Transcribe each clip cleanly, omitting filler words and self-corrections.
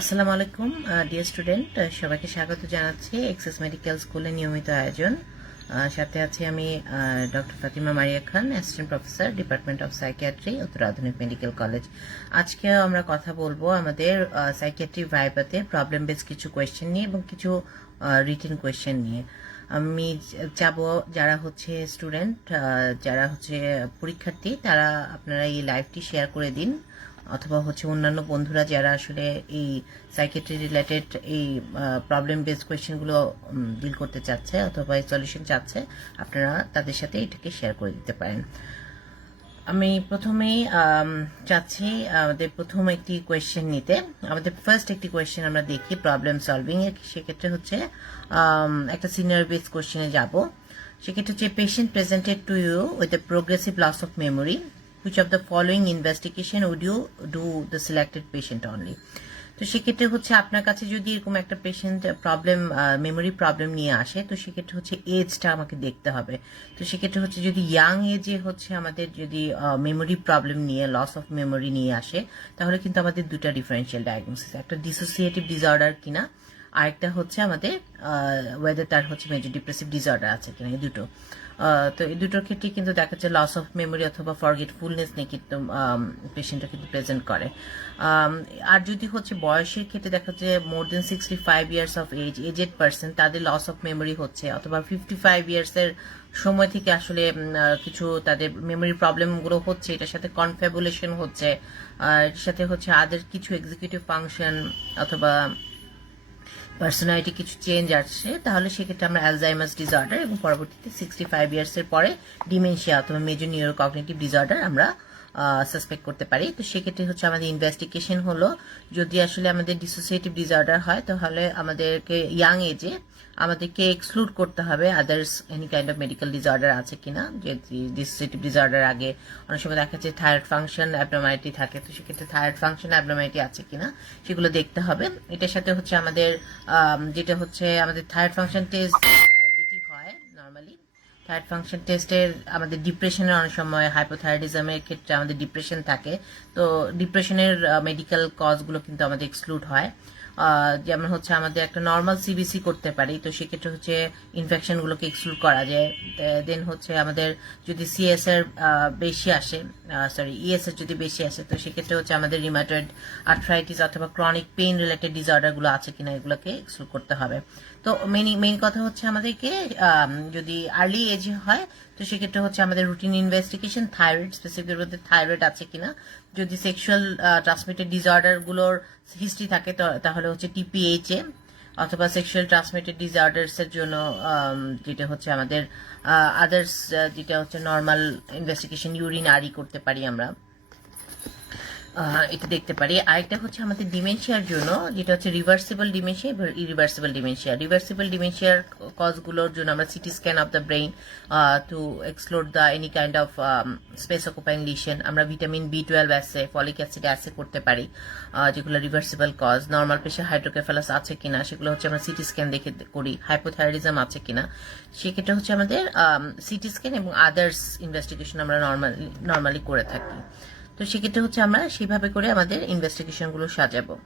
আসসালামু আলাইকুম dear student, সবাইকে স্বাগত জানাচ্ছি এক্সেস মেডিকেল স্কুলের নিয়মিত আয়োজন। সাথে আছি আমি doctor Fatima Maria Khan, assistant professor, department of psychiatry, উত্তর আধুনিক মেডিকেল কলেজ। আজকে আমরা কথা বলবো আমাদের সাইকিয়াট্রি ভাইভাতে প্রবলেম বেস কিছু কোয়েশ্চেন নিয়ে এবং কিছু রিটেন কোয়েশ্চেন নিয়ে। আমি চাবো যারা হচ্ছে স্টুডেন্ট, যারা হচ্ছে পরীক্ষার্থী, তারা আপনারা এই লাইভটি শেয়ার করে দিন, অথবা হচ্ছে অন্যান্য বন্ধুরা যারা আসলে এই সাইকিয়াট্রি রিলেটেড এই প্রবলেম বেসড কোয়েশ্চেনগুলো ডিল করতে চাচ্ছে অথবা সলিউশন চাচ্ছে, আপনারা তাদের সাথে এটাকে শেয়ার করে দিতে পারেন। আমি প্রথমেই চাচ্ছি আমাদের প্রথম একটি কোয়েশ্চেন নিতে। আমাদের ফার্স্ট একটি কোয়েশ্চেন আমরা দেখি প্রবলেম সলভিং এ। সেক্ষেত্রে হচ্ছে একটা সিনিয়র বেস কোয়েশ্চেনে যাব। সেক্ষেত্রে হচ্ছে patient presented to you with a progressive loss of memory, which of the following investigation would you do the selected patient only? তো সেক্ষেত্রে হচ্ছে আপনার কাছে যদি এরকম একটা পেশেন্ট প্রবলেম, মেমোরি প্রবলেম নিয়ে আসে, তো সেক্ষেত্রে হচ্ছে এজটা আমাকে দেখতে হবে। তো সেক্ষেত্রে হচ্ছে যদি ইয়াং এজে হচ্ছে আমাদের যদি মেমোরি প্রবলেম নিয়ে, লস অফ মেমোরি নিয়ে আসে, তাহলে কিন্তু আমাদের দুটা ডিফারেন্সিয়াল ডায়াগনোসিস, একটা ডিসোসিয়েটিভ ডিসঅর্ডার কিনা, আরেকটা হচ্ছে আমাদের ওয়েদার তার হচ্ছে মেজর ডিপ্রেসিভ ডিসঅর্ডার আছে কিনা, এই দুটো। তো এই দুটোর ক্ষেত্রে কিন্তু দেখা যাচ্ছে লস অফ মেমোরি অথবা ফরগেটফুলনেস নিয়ে কিন্তু পেশেন্টরা কিন্তু প্রেজেন্ট করে। আর যদি হচ্ছে বয়সের ক্ষেত্রে দেখা যাচ্ছে মোর দেন 65 ইয়ার্স অফ এজেড পার্সন, তাদের লস অফ মেমোরি হচ্ছে, অথবা 55 ইয়ার্সের সময় থেকে আসলে কিছু তাদের মেমোরি প্রবলেমগুলো হচ্ছে, এটার সাথে কনফ্যাবুলেশন হচ্ছে, এটার সাথে হচ্ছে আদার কিছু এক্সিকিউটিভ ফাংশন অথবা পার্সোনালিটি কিছু চেঞ্জ আসছে, তাহলে সেক্ষেত্রে আমরা অ্যালজাইমার্স ডিসঅর্ডার এবং পরবর্তীতে 65 ইয়ার্সের পরে ডিমেনশিয়া অথবা মেজর নিউরোকগনিটিভ ডিসঅর্ডার আমরা সাসপেক্ট করতে পারি। তো সেক্ষেত্রে হচ্ছে আমাদের ইনভেস্টিগেশন হলো, যদি আসলে আমাদের ডিসোসিয়েটিভ ডিসঅর্ডার হয়, তাহলে আমাদেরকে ইয়াং এজে আমাদেরকে এক্সক্লুড করতে হবে others any kind of medical disorder আছে কিনা। যে ডিসোসিয়েটিভ ডিসঅর্ডার আগে অনেক সময় দেখা যাচ্ছে থাইরয়েড ফাংশন অ্যাবনর্মালিটি থাকে, তো সেক্ষেত্রে থাইরয়েড ফাংশন অ্যাবনর্মালিটি আছে কিনা সেগুলো দেখতে হবে। এটার সাথে হচ্ছে আমাদের যেটা হচ্ছে আমাদের থাইরয়েড ফাংশন টেস্ট যেটি হয় নর্মালি, থাইরয়েড ফাংশন টেস্টের আমাদের ডিপ্রেশনের অনেক সময়, হাইপোথাইরয়েডিজমের ক্ষেত্রে আমাদের ডিপ্রেশন থাকে, তো ডিপ্রেশনের মেডিকেল কজগুলো কিন্তু আমাদের এক্সক্লুড হয়। যেমন হচ্ছে আমাদের একটা নর্মাল সিবিসি করতে পারি, তো সেক্ষেত্রে হচ্ছে ইনফেকশনগুলোকে এক্সক্লুড করা যায়। দেন হচ্ছে আমাদের যদি সিএস এর বেশি আসে, ইএস এর যদি বেশি আসে, তো সেক্ষেত্রে হচ্ছে আমাদের রিমাটয়েড আর্থ্রাইটিস অথবা ক্রনিক পেইন রিলেটেড ডিসঅর্ডারগুলো আছে কিনা এগুলোকে এক্সক্লুড করতে হবে। তো মেইন কথা হচ্ছে আমাদেরকে যদি আর্লি এজে হয়, তো সেক্ষেত্রে হচ্ছে আমাদের রুটিন ইনভেস্টিগেশন, থাইরয়েড স্পেসিফিক মধ্যে থাইরয়েড আছে কিনা, যদি সেক্সুয়াল ট্রান্সমিটেড ডিসঅর্ডার গুলোর হিস্ট্রি থাকে তাহলে হচ্ছে টিপিএইচএ, অথবা সেক্সুয়াল ট্রান্সমিটেড ডিসঅর্ডার্স এর জন্য যেটা হচ্ছে আমাদের আদার্স, যেটা হচ্ছে নর্মাল ইনভেস্টিগেশন ইউরিন আরই করতে পারি আমরা, এটা দেখতে পারি। আরেকটা হচ্ছে আমাদের ডিমেনশিয়ার জন্য, যেটা হচ্ছে reversible dementia, irreversible dementia. Reversible ডিমেনশিয়ার কজগুলোর জন্য আমরা CT scan of the brain to explore the any kind of space occupying lesion, আমরা ভিটামিন বি12 অ্যাসে, ফলিক অ্যাসিড অ্যাসে করতে পারি, যেগুলো reversible cause. Normal pressure hydrocephalus আছে কিনা সেগুলো হচ্ছে আমরা সিটি স্ক্যান দেখে করি, হাইপোথাইরয়েডিজম আছে কিনা সেক্ষেত্রে হচ্ছে আমাদের সিটি স্ক্যান এবং আদার্স ইনভেস্টিগেশন আমরা নর্মালি করে থাকি। তো সেক্ষেত্রে হচ্ছে আমরা সেইভাবে করে আমাদের ইনভেস্টিগেশনগুলো সাজাবো।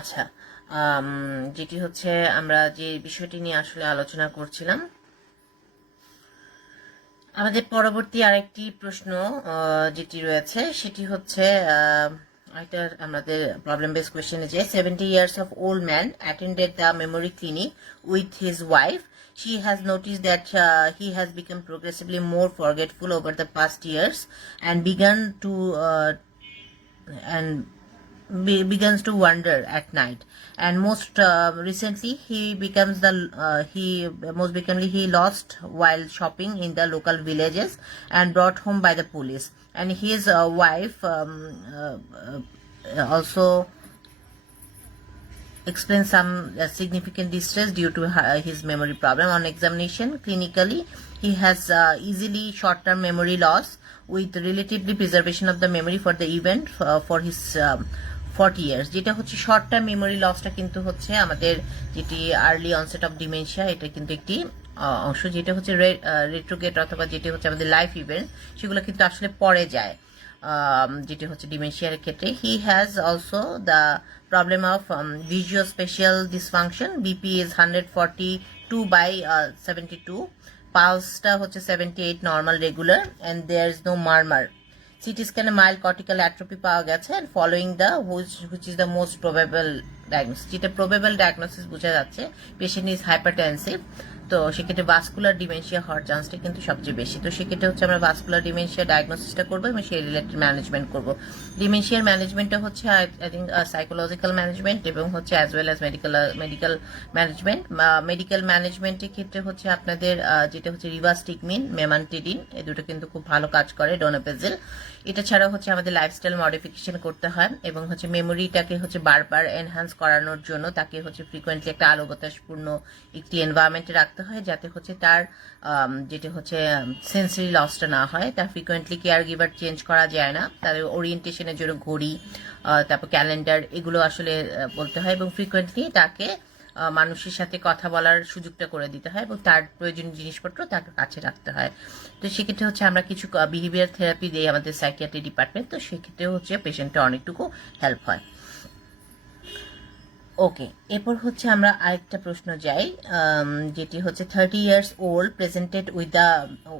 আচ্ছা, যেটি হচ্ছে আমরা যে বিষয়টি নিয়ে আসলে আলোচনা করছিলাম, আমাদের পরবর্তী আরেকটি প্রশ্ন যেটি রয়েছে সেটি হচ্ছে একটা আমাদের প্রবলেম বেস কোয়েশ্চেন, যে 70 years of old man attended the memory clinic with his wife. She has noticed that he has become progressively more forgetful over the past years and begun to and begins to wander at night, and most recently he becomes the he most becomly he lost while shopping in the local villages and brought home by the police, and his wife also explains some significant distress due to his memory problem. On examination, clinically, he has easily short-term memory loss with relatively preservation of the memory for the event for his 40 years. যেটা হচ্ছে short term memory লসটা কিন্তু হচ্ছে আমাদের যেটি early onset of dementia, এটা কিন্তু একটি অংশ, যেটা হচ্ছে রেট্রোগেট অথবা যেটি হচ্ছে আমাদের লাইফ ইভেন্ট, সেগুলো কিন্তু আসলে পরে যায়, যেটি হচ্ছে ডিমেনশিয়ার ক্ষেত্রে। He has also the problem of visuospatial dysfunction. BP is 142/72, pulse-টা হচ্ছে 78 normal regular, and there is no murmur. CT scan-এ mild cortical atrophy পাওয়া গেছে, and following the which is the most probable diagnosis, যেটা probable diagnosis বোঝা যাচ্ছে patient is hypertensive, তো সেক্ষেত্রে vascular dementia হওয়ার চান্সটা কিন্তু সবচেয়ে বেশি। তো সেক্ষেত্রে হচ্ছে আমরা ভাস্কুলার ডিমেনশিয়া ডায়াগনোসিসটা করবো এবং সেই রিলেটেড ম্যানেজমেন্ট করবো। ডিমেনশিয়ার ম্যানেজমেন্টটা হচ্ছে আই থিঙ্ক সাইকোলজিক্যাল ম্যানেজমেন্ট এবং হচ্ছে as well as medical management. Medical ম্যানেজমেন্টের ক্ষেত্রে হচ্ছে আপনাদের যেটা হচ্ছে রিভাস্টিকমিন, মেমান্টিডিন, এই দুটো কিন্তু খুব ভালো কাজ করে, ডোনাপেজিল। এটা ছাড়াও হচ্ছে আমাদের লাইফস্টাইল মডিফিকেশন করতে হয় এবং হচ্ছে মেমোরিটাকে হচ্ছে বারবার এনহ্যান্স করানোর জন্য তাকে হচ্ছে ফ্রিকোয়েন্টলি একটা আলো বাতাসপূর্ণ একটি এনভায়রনমেন্টে রাখতে হয়, যাতে হচ্ছে তার যেটা হচ্ছে সেন্সরি লসটা না হয়। তার ফ্রিকোয়েন্টলি কেয়ার গিভার চেঞ্জ করা যায় না, তাদের ওরিয়েন্টেশনের জন্য ঘড়ি, তারপর ক্যালেন্ডার, এগুলো আসলে বলতে হয় এবং ফ্রিকোয়েন্টলি তাকে মানুষের সাথে কথা বলার সুযোগটা করে দিতে হয় এবং তার প্রয়োজনীয় জিনিসপত্র তাকে কাছে রাখতে হয়। তো সেক্ষেত্রে হচ্ছে আমরা কিছু বিহেভিয়ার থেরাপি দিই আমাদের সাইকিয়াট্রি ডিপার্টমেন্ট, তো সেক্ষেত্রে হচ্ছে পেশেন্টটা অনেকটুকু হেল্প হয়। ওকে, এরপর হচ্ছে আমরা আরেকটা প্রশ্ন যাই, যেটি হচ্ছে 30 years old presented with the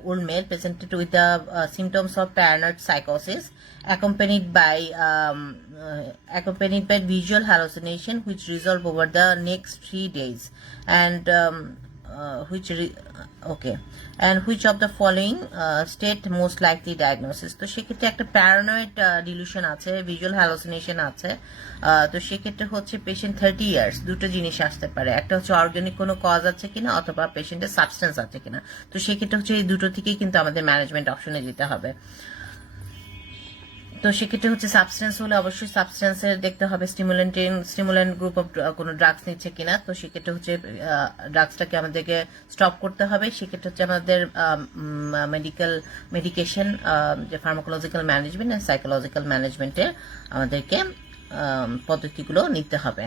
old male presented with the symptoms of paranoid psychosis accompanied by visual hallucination which resolve over the next 3 days, and which of the following state most likely diagnosis? তো সেক্ষেত্রে একটা paranoid dilution আছে, visual hallucination আছে। তো সেক্ষেত্রে হচ্ছে patient 30 years, দুটো জিনিস আসতে পারে, একটা হচ্ছে অর্গানিক কোনো কজ আছে কিনা অথবা পেশেন্টের সাবস্টেন্স আছে কিনা। তো সেক্ষেত্রে হচ্ছে এই দুটো থেকেই কিন্তু আমাদের ম্যানেজমেন্ট অপশনে যেতে হবে। তো সেক্ষেত্রে হচ্ছে সাবস্টেন্স হলে অবশ্যই সাবস্টেন্সের দেখতে হবে স্টিমুলেন্ট গ্রুপ অফ কোনো ড্রাগস নিচ্ছে কিনা। তো সেক্ষেত্রে হচ্ছে ড্রাগসটাকে আমাদেরকে স্টপ করতে হবে। সেক্ষেত্রে হচ্ছে আমাদের মেডিকেশন, যে ফার্মাকোলজিক্যাল ম্যানেজমেন্ট আর সাইকোলজিক্যাল ম্যানেজমেন্টে আমাদেরকে পদ্ধতিগুলো নিতে হবে।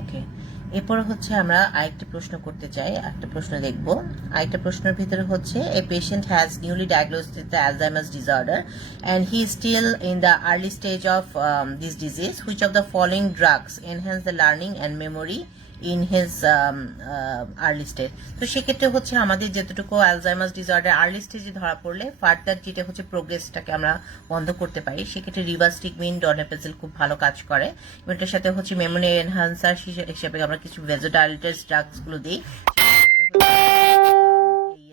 ওকে, এরপর হচ্ছে আমরা আরেকটি প্রশ্ন করতে চাই, একটা প্রশ্ন দেখব। আরেকটা প্রশ্নের ভিতরে হচ্ছে a patient has newly diagnosed with the Alzheimer's disorder and he is still in the early stage of this disease, which of the following drugs enhance the learning and memory in his early stage. তো সেক্ষেত্রে হচ্ছে আমাদের যতটুকু Alzheimer's disorder early স্টেজে ধরা পড়লে further যেটা হচ্ছে প্রোগ্রেসটাকে আমরা বন্ধ করতে পারি, সেক্ষেত্রে রিভাস্টিকমিন, ডোনাপেজিল খুব ভালো কাজ করে। এটার সাথে হচ্ছে মেমোরি এনহান্সার হিসেবে আমরা কিছু ভেজোডাইলেটাস ড্রাগসগুলো দিই,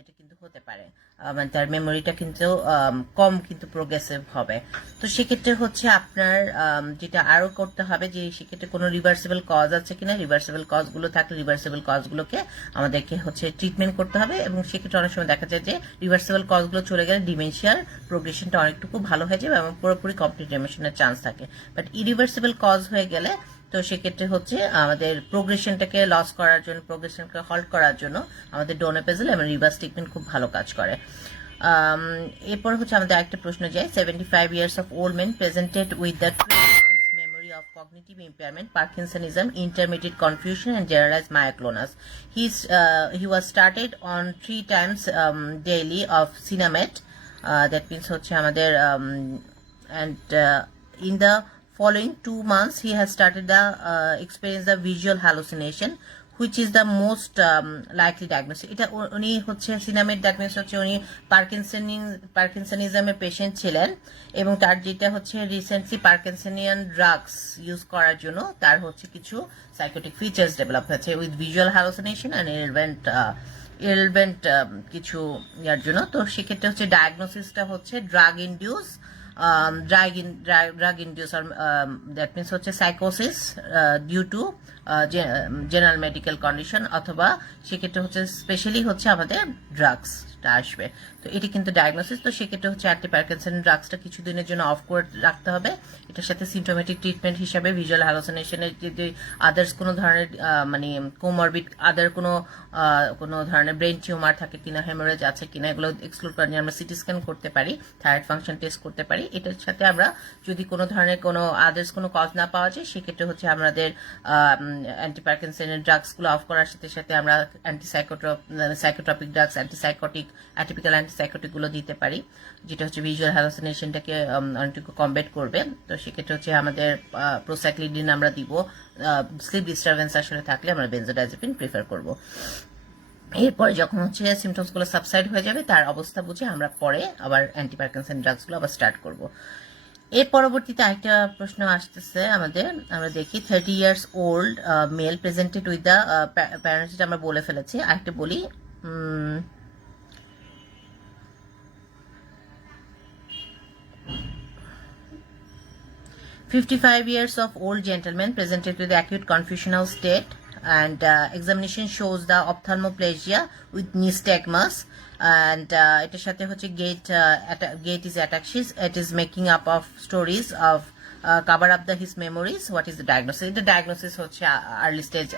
এটা কিন্তু হতে পারে মানে তার মেমোরিটা কিন্তু কম কিন্তু প্রোগ্রেসিভ হবে। তো সেক্ষেত্রে হচ্ছে আপনার যেটা আরো করতে হবে যে সেক্ষেত্রে কোনো রিভার্সিবল কজ আছে কিনা, রিভার্সিবল কজগুলো থাকলে রিভার্সিবল কজগুলোকে আমাদেরকে হচ্ছে ট্রিটমেন্ট করতে হবে এবং সেক্ষেত্রে অনেক সময় দেখা যায় যে রিভার্সিবল কজগুলো চলে গেলে ডিমেনশিয়ার প্রোগ্রেশনটা অনেকটুকু ভালো হয়ে যাবে এবং পুরোপুরি কমপ্লিট রিমিশনের চান্স থাকে। বাট ইরিভার্সিবল কজ হয়ে গেলে তো সেক্ষেত্রে হচ্ছে আমাদের প্রোগ্রেশনটাকে লস করার জন্য, প্রোগ্রেশনকে হল্ট করার জন্য আমাদের ডোনাপেজিল এবং রিভাস্টিকমিন খুব ভালো কাজ করে। এরপর হচ্ছে আমাদের আরেকটা প্রশ্ন যায়, 75 years of old man presented with the memory of cognitive impairment, Parkinsonism, intermittent confusion and generalized myoclonus. He was started on 3 times daily of Sinemet, that means হচ্ছে আমাদের and in the following 2 months he has started the experience the visual hallucination which is the most likely diagnosis. এটা উনি হচ্ছে সিনামের diagnosis হচ্ছে উনি পার্কিনসনিজমের patient ছিলেন এবং তার যেটা হচ্ছে রিসেন্টলি পার্কিনসনিয়ান ড্রাগস ইউজ করার জন্য তার হচ্ছে কিছু সাইকোটিক ফিচার্স ডেভেলপ হয়েছে উইথ ভিজুয়াল হ্যালুসিনেশন অ্যান্ড ইরভেন্ট কিছু ইয়ার জন্য। তো সেক্ষেত্রে হচ্ছে ডায়াগনোসিসটা হচ্ছে drug induce drug induced or that means হচ্ছে সাইকোসিস due to general medical condition অথবা সেক্ষেত্রে হচ্ছে স্পেশালি হচ্ছে আমাদের ড্রাগসটা আসবে। তো এটি কিন্তু ডায়াগনোসিস। তো সেক্ষেত্রে হচ্ছে অ্যান্টি পার্কিনসন ড্রাগসটা কিছুদিনের জন্য অফ করে রাখতে হবে। এটার সাথে সিমটোমেটিক ট্রিটমেন্ট হিসাবে ভিজুয়াল হ্যালুসিনেশনের যদি আদার্স কোনো ধরনের মানে কোমরবিড আদার কোনো ধরনের ব্রেন টিউমার থাকে কিনা, হেমোরেজ আছে কিনা, এগুলো এক্সক্লুড করে নিয়ে আমরা সিটি স্ক্যান করতে পারি, থাইরয়েড ফাংশন টেস্ট করতে পারি। এটার সাথে আমরা যদি কোনো ধরনের কোনো আদার্স কোনো কজ না পাওয়া যায় সেক্ষেত্রে হচ্ছে আমাদের অ্যান্টি পার্কিনসনের ড্রাগসগুলো অফ করার সাথে সাথে আমরা সাইকোট্রপিক ড্রাগস, অ্যান্টিসাইকোটিক, অ্যাটিপিক্যাল অ্যান্টিসাইকোটিকগুলো দিতে পারি, যেটা হচ্ছে ভিজুয়াল হ্যালুসিনেশনটাকে অনেকটুকু কমব্যাট করবে। তো সেক্ষেত্রে হচ্ছে আমাদের প্রোসাইক্লিডিন আমরা দিব। স্লিপ ডিস্টারবেন্স আসলে থাকলে আমরা বেনজোডাইজেপিন প্রিফার করব। এরপরে যখন হচ্ছে সিমটমসগুলো সাবসাইড হয়ে যাবে তার অবস্থা বুঝে আমরা পরে আবার অ্যান্টি পার্কিনসন ড্রাগসগুলো আবার স্টার্ট করব। এর পরবর্তীতে আরেকটা প্রশ্ন আসতেছে আমাদের, আমরা দেখি 30 years old male presented with the parents, যেটা আমরা বলে ফেলেছি। আরেকটা বলি, 55 years of old gentleman presented with acute confusional state and examination shows the ophthalmoplegia with nystagmus and এটার সাথে হচ্ছে gait is ataxias. It is making up of stories of cover up his memories. What is the diagnosis? The diagnosis হচ্ছে early stage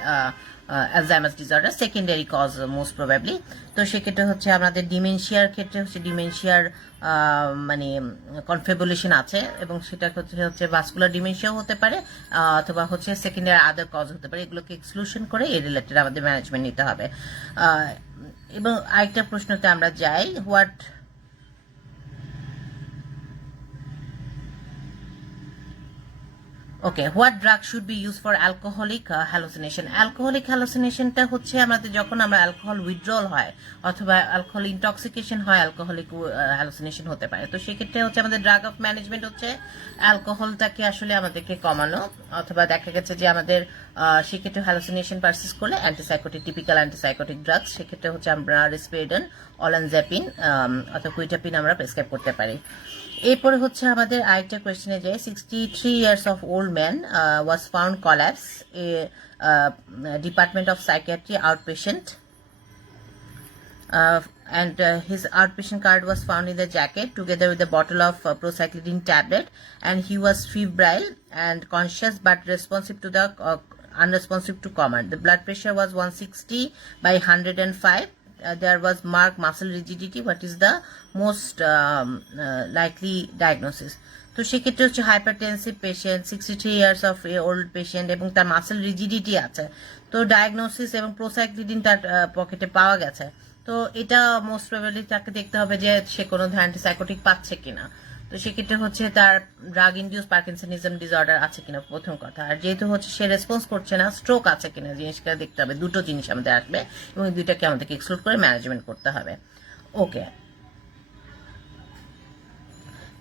Alzheimer's disorder, secondary cause most probably. তো সেক্ষেত্রে হচ্ছে আমাদের ডিমেনশিয়ার ক্ষেত্রে হচ্ছে ডিমেনশিয়ার মানে কনফেবুলেশন আছে এবং সেটা হচ্ছে ভাস্কুলার ডিমেনশিয়াও হতে পারে অথবা হচ্ছে সেকেন্ডারি আদার কজ হতে পারে। এগুলোকে এক্সক্লুশন করে এই রিলেটেড আমাদের ম্যানেজমেন্ট নিতে হবে। এবং আরেকটা প্রশ্নতে আমরা যাই, what drug should be used for alcoholic hallucination? Alcoholic hallucination টা হচ্ছে আমাদের যখন আমরা অ্যালকোহল উইথড্রল হয় অথবা অ্যালকোহল ইনটক্সিকেশন হয়, অ্যালকোহলিক হ্যালুসিনেশন হতে পারে। তো সেক্ষেত্রে হচ্ছে আমাদের ড্রাগ অফ ম্যানেজমেন্ট হচ্ছে অ্যালকোহলটাকে আসলে আমাদেরকে কমানো, অথবা দেখা গেছে যে আমাদের সেক্ষেত্রে হ্যালুসিনেশন পারসিস্ট করলে অ্যান্টিসাইকোটিক, টিপিক্যাল অ্যান্টিসাইকোটিক ড্রাগস, সেক্ষেত্রে হচ্ছে আমরা রিসপেরিডন, অলানজাপিন অথবা কুইটাপিন আমরা প্রেসক্রাইব করতে পারি। এরপরে হচ্ছে আমাদের আরেকটা কোয়েশ্চেনে যায়, 63 years of old man was found collapse Department of Psychiatry outpatient and his outpatient card was found in the jacket together with a bottle of procyclidine tablet and he was febrile and conscious but responsive to the unresponsive to command. The blood pressure was 160 by 105. There was marked muscle rigidity. What is the most likely diagnosis? তো সেক্ষেত্রে হচ্ছে hypertensive patient, 63 years of old patient এবং তার muscle rigidity আছে। তো diagnosis এবং প্রোসাইক্লিডিন তার পকেটে পাওয়া গেছে। তো এটা মোস্ট প্রবাবলি তাকে দেখতে হবে যে সে কোনো অ্যান্টিসাইকোটিক পাচ্ছে কিনা। তো সেক্ষেত্রে হচ্ছে তার ড্রাগ ইনডিউস পার্কিনসনিজম ডিসঅর্ডার আছে কিনা প্রথম কথা, আর যেহেতু হচ্ছে সে রেসপন্স করছে না, স্ট্রোক আছে কিনা জিনিসটা দেখতে হবে। দুটো জিনিস আমাদের আসবে এবং দুইটাকে আমাদেরকে এক্সক্লুড করে ম্যানেজমেন্ট করতে হবে। ওকে,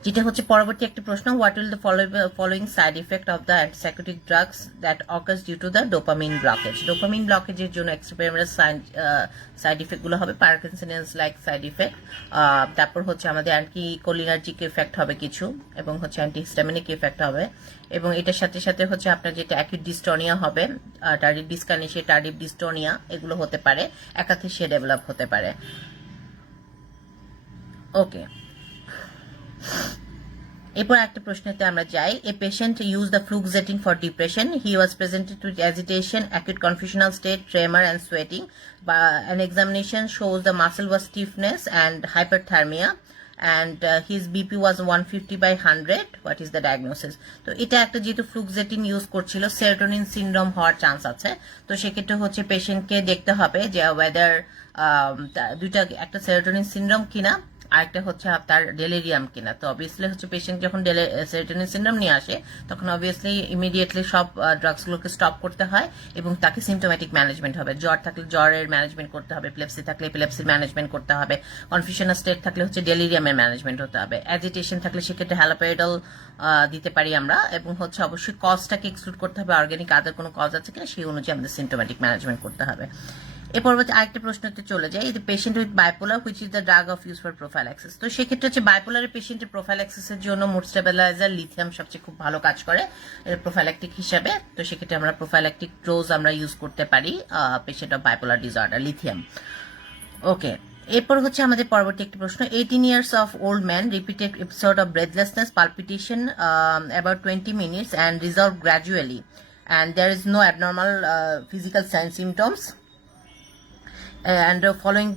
যেটা হচ্ছে পরবর্তী একটা প্রশ্ন, what will the following side effect of the antipsychotic drugs that occurs due to the dopamine blockage? Dopamine ব্লকেজের জন্য এক্সপেরিমেন্টাল সাইড ইফেক্টগুলো হবে পার্কিনসনিয়ান্স লাইক সাইড ইফেক্ট, তারপর হচ্ছে আমাদের অ্যান্টি কোলিনার্জিক ইফেক্ট হবে কিছু, এবং হচ্ছে অ্যান্টিহিস্টামিনিক ইফেক্ট হবে, এবং এটার সাথে সাথে হচ্ছে আপনার যেটা অ্যাকিউট ডিস্টোনিয়া হবে, টার্ডিভ ডিসকানেশিয়া, টার্ডিভ ডিস্টোনিয়া, এগুলো হতে পারে, একাথিসিয়া ডেভেলপ হতে পারে। ওকে, এরপর একটা প্রশ্নতে আমরা যাই, a patient use the fluoxetine for depression, he was presented with agitation, acute confusional state, tremor and sweating, an examination shows the muscle was stiffness and hyperthermia and his BP was 150 by 100. What is the diagnosis? তো এটা একটা যেহেতু fluoxetine use করছিল, serotonin syndrome হওয়ার chance আছে। তো সেক্ষেত্রে হচ্ছে পেশেন্টকে দেখতে হবে যে ওয়েদার দুইটা একটা সেরোটোনিন সিনড্রোম কিনা আরেকটা হচ্ছে আপনার ডেলিরিয়াম কিনা। তো অবভিয়াসলি হচ্ছে পেশেন্ট যখন সেরোটোনিন সিনড্রোম নিয়ে আসে তখন অবভিয়াসলি ইমিডিয়েটলি সব ড্রাগসগুলোকে স্টপ করতে হয় এবং তাকে সিমটোম্যাটিক ম্যানেজমেন্ট হবে। জ্বর থাকলে জ্বরের ম্যানেজমেন্ট করতে হবে, এপিলেপসি থাকলে এপিলেপসির ম্যানেজমেন্ট করতে হবে, কনফিউশনাল স্টেট থাকলে হচ্ছে ডেলিরিয়ামের ম্যানেজমেন্ট হতে হবে, অ্যাজিটেশন থাকলে সেক্ষেত্রে হ্যালোপেরিডল দিতে পারি আমরা, এবং হচ্ছে অবশ্যই কজটাকে এক্সক্লুড করতে হবে, অর্গানিক আদার কোনো কজ আছে কিনা সেই অনুযায়ী আমাদের সিমটোম্যাটিক ম্যানেজমেন্ট করতে হবে। এ পরবর্তী আরেকটা প্রশ্নতে চলে যায়, the patient with bipolar which is the drug of use for prophylaxis. তো সেক্ষেত্রে হচ্ছে বাইপোলারের পেশেন্টের প্রোফাইল্যাক্সিসের জন্য মুড স্টেবিলাইজার লিথিয়াম সবচেয়ে খুব ভালো কাজ করে প্রোফাইল্যাক্টিক হিসাবে। তো সেক্ষেত্রে আমরা প্রোফাইল্যাক্টিক ডোজ আমরা ইউজ করতে পারি patient of bipolar disorder, lithium. Okay, এরপর হচ্ছে আমাদের পরবর্তী একটি প্রশ্ন, 18 years of old man repeated episode of breathlessness palpitation about 20 minutes and resolved gradually and there is no abnormal physical sign symptoms and following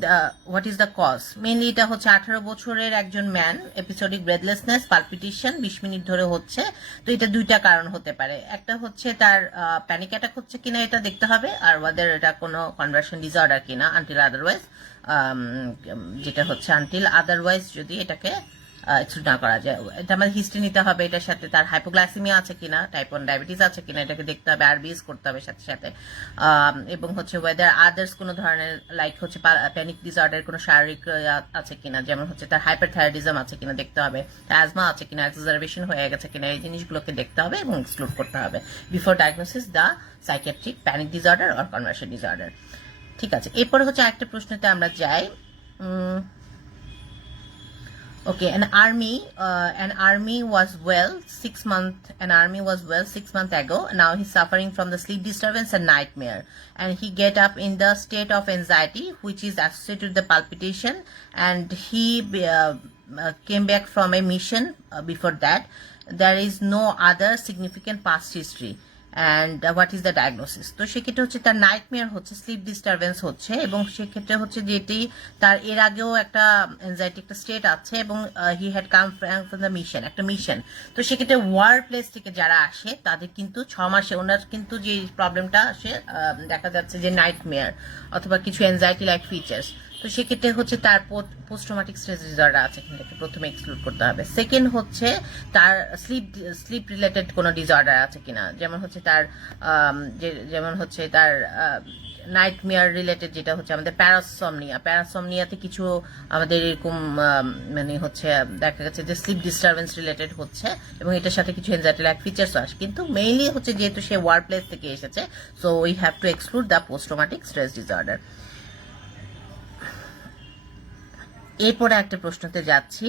what is the cause? Mainly এটা হচ্ছে 18 বছরের একজন man, episodic breathlessness palpitation 20 minute ধরে হচ্ছে। তো এটা দুইটা কারণ হতে পারে, একটা হচ্ছে তার প্যানিক অ্যাটাক হচ্ছে কিনা এটা দেখতে হবে, আর ওদের এটা কোনো কনভার্সন ডিসঅর্ডার কিনা আনটিল আদারওয়াইজ, যেটা হচ্ছে আনটিল আদারওয়াইজ যদি এটাকে এক্সক্লুড না করা যায়। এটা আমাদের হিস্ট্রি নিতে হবে, এটার সাথে তার হাইপোগ্লাইসেমিয়া আছে কিনা, টাইপ 1 ডায়াবেটিস আছে কিনা এটাকে দেখতে হবে, আরবিএস করতে হবে সাথে সাথে, এবং হচ্ছে ওয়েদার আদার্স কোনো ধরনের লাইক হচ্ছে প্যানিক ডিসঅর্ডার কোনো শারীরিক আছে কিনা, যেমন হচ্ছে তার হাইপারথাইরয়েডিজম আছে কিনা দেখতে হবে, অ্যাজমা আছে কিনা, এক্সাজারবেশন হয়ে গেছে কিনা, এই জিনিসগুলোকে দেখতে হবে এবং এক্সক্লুড করতে হবে before diagnosis the psychiatric panic disorder or conversion disorder. ঠিক আছে, এরপরে হচ্ছে আরেকটা প্রশ্নতে আমরা যাই। Okay, an army was well 6 months ago. Now he's suffering from the sleep disturbance and nightmare, and he get up in the state of anxiety, which is associated with the palpitation. And he came back from a mission. Before that, there is no other significant past history. And what is the diagnosis? তো সেক্ষেত্রে হচ্ছে তার nightmare হচ্ছে, slip disturbance হচ্ছে, এবং সেক্ষেত্রে হচ্ছে যেটি তার এর আগেও একটা এনজাইটি একটা স্টেট আছে, এবং he had come from the mission, একটা মিশন। তো সেক্ষেত্রে ওয়ার প্লেস থেকে যারা আসে তাদের কিন্তু 6 মাসে ওনার কিন্তু যে প্রবলেমটা আসে দেখা যাচ্ছে যে নাইটমেয়ার অথবা কিছু এনজাইটি লাইক ফিচার্স। তো সেক্ষেত্রে হচ্ছে তার পোস্ট ট্রমাটিক স্ট্রেস ডিসঅর্ডার আছে কিনা প্রথমে এক্সক্লুড করতে হবে। সেকেন্ড হচ্ছে তার স্লিপ রিলেটেড কোনো ডিসঅর্ডার আছে কিনা, যেমন হচ্ছে তার নাইটমেয়ার রিলেটেড যেটা হচ্ছে আমাদের প্যারাসomniaতে কিছু আমাদের এরকম মানে হচ্ছে দেখা গেছে যে স্লিপ ডিস্টারবেন্স রিলেটেড হচ্ছে, এবং এটার সাথে কিছু এনজাইটি লাইক ফিচার্স আসে, কিন্তু মেইনলি হচ্ছে যেহেতু সে ওয়ার প্লেস থেকে এসেছে, so we have to exclude the post traumatic stress disorder. এরপরে একটা প্রশ্নতে যাচ্ছি,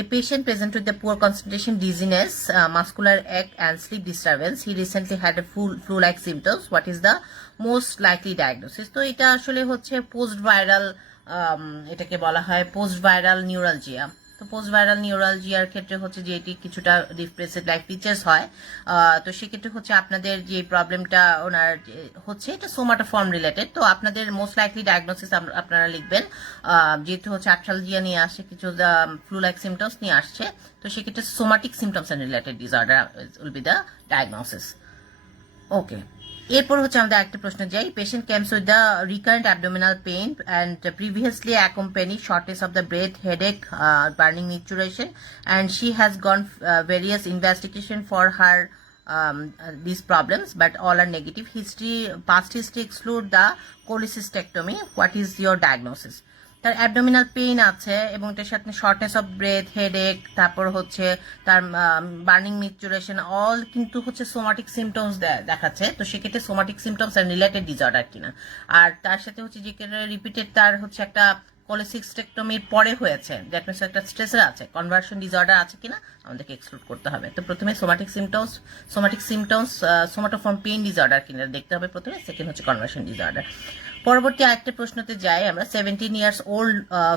a patient present with the poor concentration, dizziness, muscular ache and sleep disturbance, he recently had a flu like symptoms, what is the most likely diagnosis? তো এটা আসলে হচ্ছে post viral, এটাকে বলা হয় পোস্ট ভাইরাল নিউরালজিয়া। তো post viral নিউরালজিয়ার ক্ষেত্রে হচ্ছে যে এটি কিছুটা ডিপ্রেসিভ লাইক ফিচার্স হয়। তো সেক্ষেত্রে হচ্ছে আপনাদের যে প্রবলেমটা ওনার হচ্ছে এটা সোমাটোফর্ম রিলেটেড। তো আপনাদের মোস্ট লাইকলি ডায়াগনোসিস আপনারা লিখবেন, যেহেতু হচ্ছে আর্থ্রালজিয়া নিয়ে আসছে, কিছু ফ্লু লাইক সিমটমস নিয়ে আসছে, তো সেক্ষেত্রে somatic symptoms and related disorder will be the diagnosis. Okay, এরপর হচ্ছে আমাদের একটা প্রশ্ন যাই, patient comes with the recurrent abdominal pain and previously accompany shortness of the breath, headache, burning micturition, and she has gone various investigation for her these problems but all are negative. Past history exclude the cholecystectomy. What is your diagnosis? তার abdominal pain আছে এবং এটার সাথে shortness of breadth, headache, তারপর হচ্ছে তার burning মিচুরেশন, all কিন্তু হচ্ছে সোমাটিক সিমটমস দেখাচ্ছে। তো সেক্ষেত্রে সোমাটিক সিমটমস আর রিলেটেড ডিসঅর্ডার কিনা, আর তার সাথে হচ্ছে যে রিপিটেড তার হচ্ছে একটা কোলেসিস্টেক্টমির পরে হয়েছে, দ্যাট মিনস একটা স্ট্রেসের আছে, কনভার্সন ডিসঅর্ডার আছে কিনা আমাদেরকে এক্সক্লুড করতে হবে। তো প্রথমে সোমাটিক সিমটমস সোমাটোফর্ম পেইন ডিসঅর্ডার কিনা দেখতে হবে প্রথমে, সেকেন্ড হচ্ছে কনভার্সন ডিসঅর্ডার। পরবর্তী আরেকটা প্রশ্নতে যাই আমরা, 17 years old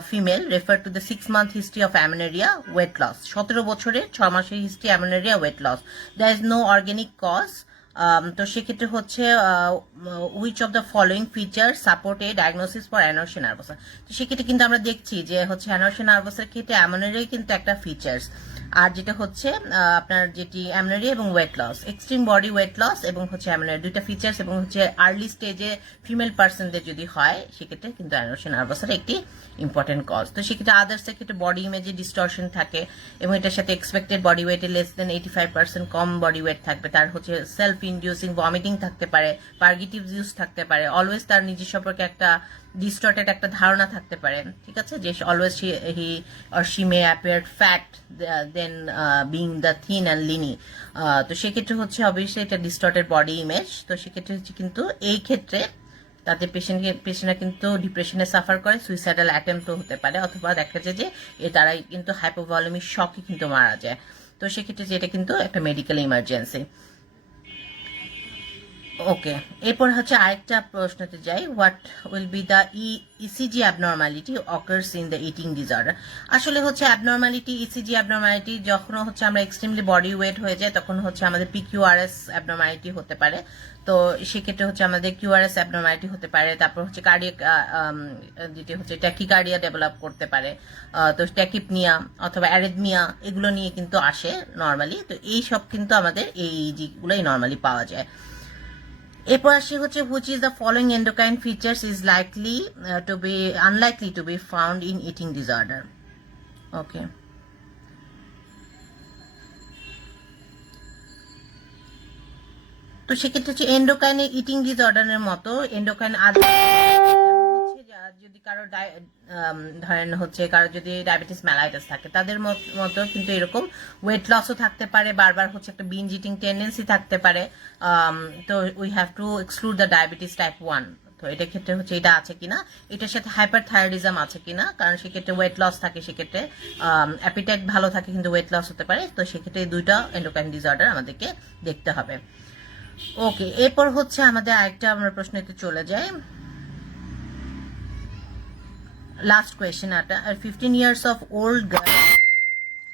female refer to the 6 month history of amenorrhoea, weight loss. 17 বছরের 6 মাসের history amenorrhoea, weight loss, there is no organic cause. তো সেক্ষেত্রে হচ্ছে which of the following feature support a diagnosis for anorexia nervosa. তো সেক্ষেত্রে কিন্তু আমরা দেখছি যে হচ্ছে অ্যানোরেক্সিয়া নার্ভাসের ক্ষেত্রে অ্যামেনেরিয়া কিন্তু একটা ফিচার্স। আর যেটা হচ্ছে আপনার যেটি অ্যামনারি এবং weight loss, extreme body weight loss এবং হচ্ছে অ্যামনারি, দুইটা ফিচার্স, এবং হচ্ছে আর্লি স্টেজে ফিমেল পার্সনদের যদি হয় সেক্ষেত্রে কিন্তু অ্যানোরেক্সিয়া নার্ভাসের একটি ইম্পর্টেন্ট কজ। তো সেক্ষেত্রে আদার্সের ক্ষেত্রে বডি ইমেজে ডিস্টরশন থাকে এবং এটার সাথে এক্সপেক্টেড বডি ওয়েটে লেস দেন 85% কম বডি ওয়েট থাকবে, তার হচ্ছে সেলফ ইনডিউসিং ভমিটিং থাকতে পারে, পার্গিটিভ ইউজ থাকতে পারে, অলওয়েজ তার নিজের সম্পর্কে একটা ডিস্টর্টেড একটা ধারণা থাকতে পারে, ঠিক আছে, যে always he or she may appear fat than being the thin and leany. তো সেক্ষেত্রে হচ্ছে অবভিয়াসলি এটা ডিস্টর্টেড বডি ইমেজ। তো সেক্ষেত্রে হচ্ছে কিন্তু এই ক্ষেত্রে তাদের পেশেন্টরা কিন্তু ডিপ্রেশনে সাফার করে, সুইসাইডাল অ্যাটেম্পটও হতে পারে, অথবা দেখা যায় যে তারাই কিন্তু হাইপোভলিমিক শকে কিন্তু মারা যায়। তো সেক্ষেত্রে যেটা কিন্তু একটা মেডিকেল ইমার্জেন্সি। ওকে, এরপর হচ্ছে আরেকটা প্রশ্নতে যাই, what will be the ECG abnormality occurs in the eating disorder. আসলে হচ্ছে অ্যাবনর্মালিটি, ইসিজি অ্যাবনর্মালিটি যখন হচ্ছে আমরা এক্সট্রিমলি বডি ওয়েট হয়ে যায় তখন হচ্ছে আমাদের পিকিউআরএস অ্যাবনর্মালিটি হতে পারে। তো সেক্ষেত্রে হচ্ছে আমাদের কিউআরএস অ্যাবনর্মালিটি হতে পারে, তারপর হচ্ছে কার্ডিয়াক যেটি হচ্ছে ট্যাকিকার্ডিয়া ডেভেলপ করতে পারে, তো ট্যাকিপনিয়া অথবা অ্যারিথমিয়া এগুলো নিয়ে কিন্তু আসে নর্মালি। তো এই সব কিন্তু আমাদের এই যেগুলোই নর্মালি পাওয়া যায়। এরপর আসি হচ্ছে which is the following endocrine features is likely to be unlikely to be found in eating disorder. Okay, তো সেক্ষেত্রে হচ্ছে এন্ডোক্রাইন ইটিং ডিসঅর্ডারের মতো এন্ডোক্রাইন যদি কারো ধরেন হচ্ছে কারো যদি ডায়াবেটিস মেলাইটাস থাকে তাদের মতো কিন্তু এরকম ওয়েট লসও থাকতে পারে, বারবার হচ্ছে একটা বিঞ্জ ইটিং টেন্ডেন্সি থাকতে পারে। তো we have to exclude the diabetes type 1। তো এটার ক্ষেত্রে হচ্ছে এটা আছে কিনা, এটার সাথে হাইপার থাইরয়েডিজম আছে কিনা, কারণ সেক্ষেত্রে ওয়েট লস থাকে, সেক্ষেত্রে অ্যাপিটাইট ভালো থাকে কিন্তু ওয়েট লস হতে পারে। তো সেক্ষেত্রে এই দুইটা এন্ডোক্রাইন ডিসঅর্ডার আমাদেরকে দেখতে হবে। ওকে, এরপর হচ্ছে আমাদের আরেকটা আমরা প্রশ্নতে চলে যাই। Last question. A 15 years of old girl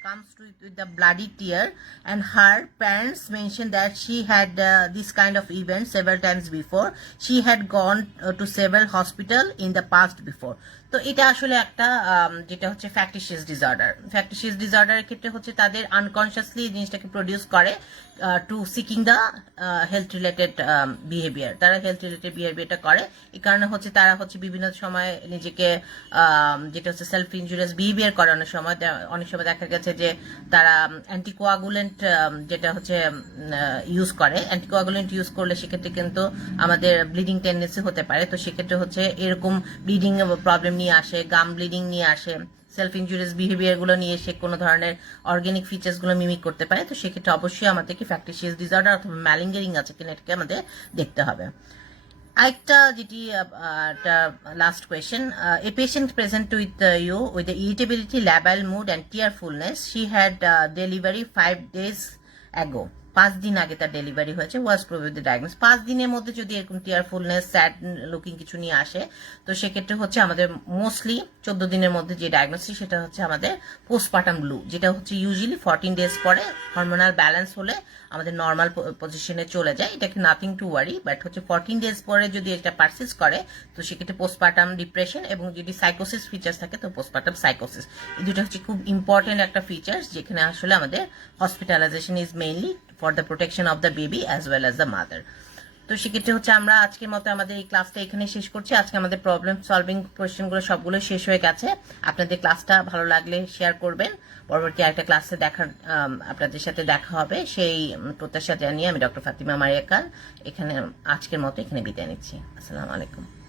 comes with a bloody tear, and her parents mentioned that she had this kind of event several times before. She had gone to several hospital in the past before. তো এটা আসলে একটা যেটা হচ্ছে ফ্যাক্টিশিয়াস disorder. ফ্যাক্টিশিয়াস ডিসঅর্ডারের ক্ষেত্রে হচ্ছে তাদের unconsciously জিনিসটাকে প্রডিউস করে to seeking the health related behaviour. তারা হেলথ রিলেটেড বিহেভিয়ারটা করে, এই কারণে হচ্ছে তারা হচ্ছে বিভিন্ন সময় নিজেকে যেটা হচ্ছে সেলফ ইনজুরিয়াস বিহেভিয়ার করে। অনেক সময় দেখা গেছে যে তারা অ্যান্টিকোয়াগুলেন্ট যেটা হচ্ছে ইউজ করে, অ্যান্টিকোয়াগুলেন্ট ইউজ করলে সেক্ষেত্রে কিন্তু আমাদের ব্লিডিং টেন্ডেন্সি হতে পারে। তো সেক্ষেত্রে হচ্ছে এরকম ব্লিডিং প্রবলেম নিয়ে আসে, গাম ব্লিডিং নিয়ে আসে, সেলফ ইনজুরিয়াস বিহেভিয়ার গুলো নিয়ে এসে কোনো ধরনের অর্গানিক ফিচার্স গুলো মিমিক করতে পারে। তো সেক্ষেত্রে অবশ্যই আমাদেরকে ফ্যাক্টিশিয়াস ডিসঅর্ডার অথবা ম্যালিঙ্গারিং আছে কিনা এটাকে আমাদের দেখতে হবে। আরেকটা যেটি last question, a patient present with you with irritability, labile mood and tearfulness. She had delivery 5 days ago. 5 দিন আগে তার ডেলিভারি হয়েছে। ওয়াজ প্রবাবলি ডায়াগনোস। 5 দিনের মধ্যে যদি এরকম টিয়ারফুলনেস, স্যাড লুকিং কিছু নিয়ে আসে তো সেক্ষেত্রে হচ্ছে আমাদের মোস্টলি 14 দিনের মধ্যে যে ডায়াগনোসিস সেটা হচ্ছে আমাদের পোস্টপার্টাম ব্লু, যেটা হচ্ছে ইউজুয়ালি 14 days পরে হরমোনাল ব্যালেন্স হলে আমাদের নর্মাল পজিশনে চলে যায়। এটাকে নাথিং টু ওয়ারি, বাট হচ্ছে 14 days পরে যদি এটা পারসিস্ট করে তো সেক্ষেত্রে পোস্টপার্টাম ডিপ্রেশন, এবং যদি সাইকোসিস ফিচার্স থাকে তো পোস্টপার্টাম সাইকোসিস। এই দুটো হচ্ছে খুব ইম্পর্টেন্ট একটা ফিচার্স, যেখানে আসলে আমাদের hospitalisation is mainly for the protection of the baby as well as the mother. তো সেক্ষেত্রে হচ্ছে আমরা আজকের মতো আমাদের এই ক্লাসটা এখানে শেষ করছি। আজকে আমাদের প্রবলেম সলভিং কোয়েশ্চেনগুলো সবগুলো শেষ হয়ে গেছে। আপনাদের ক্লাসটা ভালো লাগলে শেয়ার করবেন। পরবর্তী আরেকটা ক্লাসে আপনাদের সাথে দেখা হবে সেই প্রত্যাশা জানিয়ে আমি ডক্টর ফাতিমা মারিয়া খান এখানে আজকের মতো এখানে বিদায় নিচ্ছি। আসসালামু আলাইকুম।